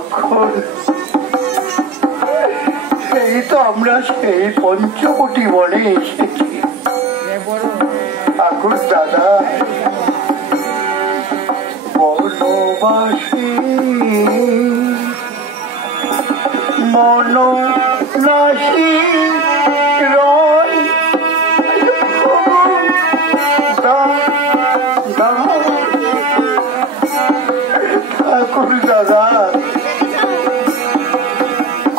লক্ষণ, এই তো আমরা সেই পঞ্চবটি বনে এসেছি। ঠাকুর দাদা, বনবাসী মননাশী রয় ঠাকুর দাদা,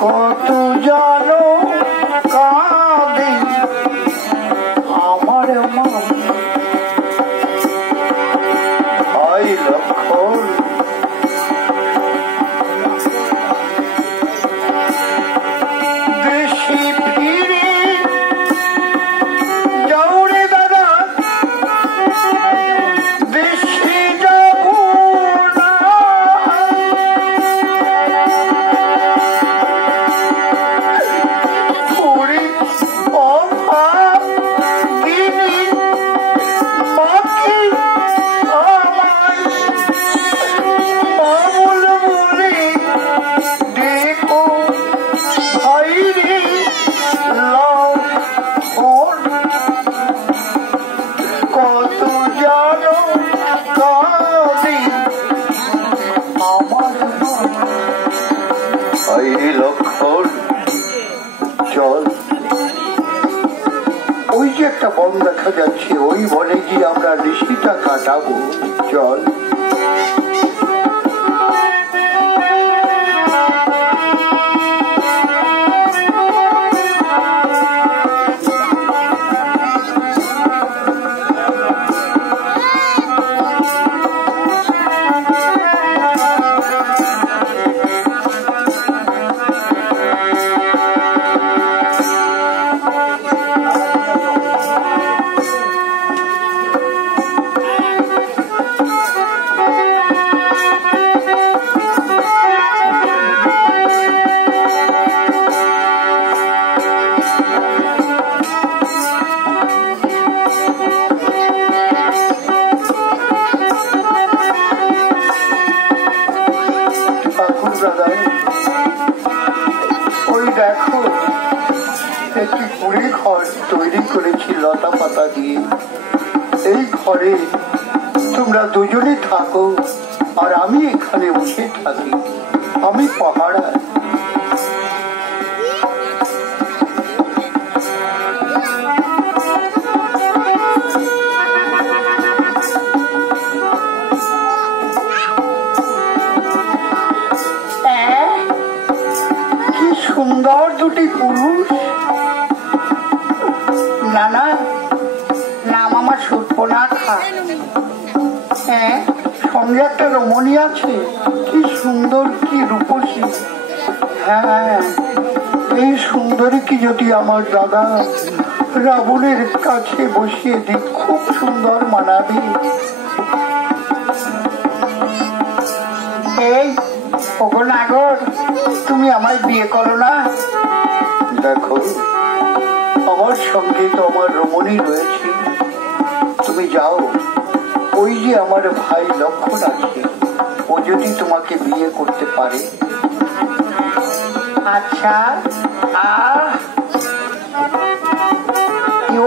কত জানো কাঁদে আমার ভাই লক্ষণ। দেশে ফিরে যাও রে দাদা, দেশে যাও না, পুরী অভাব দিনি মাকে আমার মামুল বলে দেখো ভাই রে লক্ষণ। কত জানো কাঁদে আমার ভাই লক্ষণ। চল, ওই যে একটা বন দেখা যাচ্ছে, ওই বনে গিয়ে আমরা নিশিটা কাটাবো। চল। ওই দেখো, একটি কুড়ি ঘর তৈরি করেছি লতা পাতা দিয়ে। এই ঘরে তোমরা দুজনে থাকো আর আমি এখানে বসে থাকি। আমি পাহাড়ায়। সুন্দর দুটি পুরুষ। না না, নাম আমার সুর্পনাখা। হ্যাঁ, সঙ্গে একটা রমণী আছে, কি সুন্দর, কি রূপসী। হ্যাঁ, এই সুন্দরী কি যদি আমার দাদা রাবণের কাছে বসিয়ে দিই, খুব সুন্দর মানাবে। এই ওগো নাগর, তুমি আমায় বিয়ে করো না? দেখো, আমার সঙ্গে তো আমার রমণী রয়েছে। তুমি যাও, ওই যে আমার ভাই লক্ষণ আছে, ও যদি তোমাকে বিয়ে করতে পারে। আচ্ছা,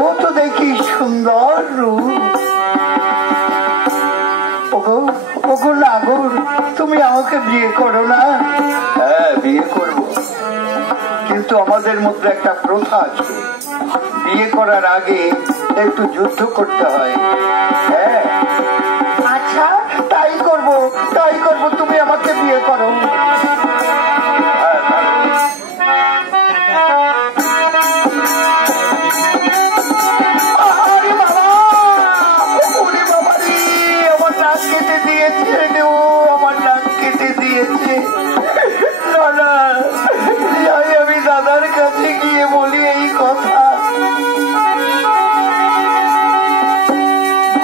ও তো দেখি সুন্দর রূপ। ওগো নাগর, তুমি আমাকে বিয়ে করো না? হ্যাঁ, বিয়ে করব, কিন্তু আমাদের মধ্যে একটা প্রথা আছে, বিয়ে করার আগে একটু যুদ্ধ করতে হয়। হ্যাঁ, আচ্ছা, তাই করব, তাই করব, তুমি আমাকে বিয়ে করো। আমি দাদার কাছে গিয়ে বলি এই কথা।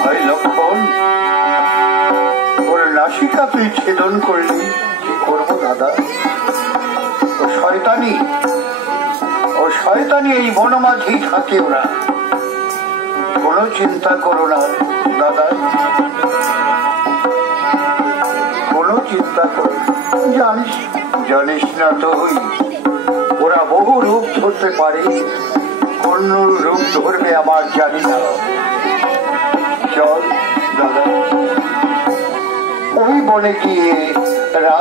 ভাই লক্ষণ, ওর নাসিকা তুই ছেদন করলি, কি করবো দাদা? ও শয়তানি এই বনমাঝেই থাকে। ওরা কোনো চিন্তা করো না দাদা, কোনো চিন্তা করো। জানিস জানিস না তুই, ওরা বহু রূপ ধরতে পারে, কোন রূপ ধরবে আমার জানি না। চল দাদা, ওই বনে গিয়ে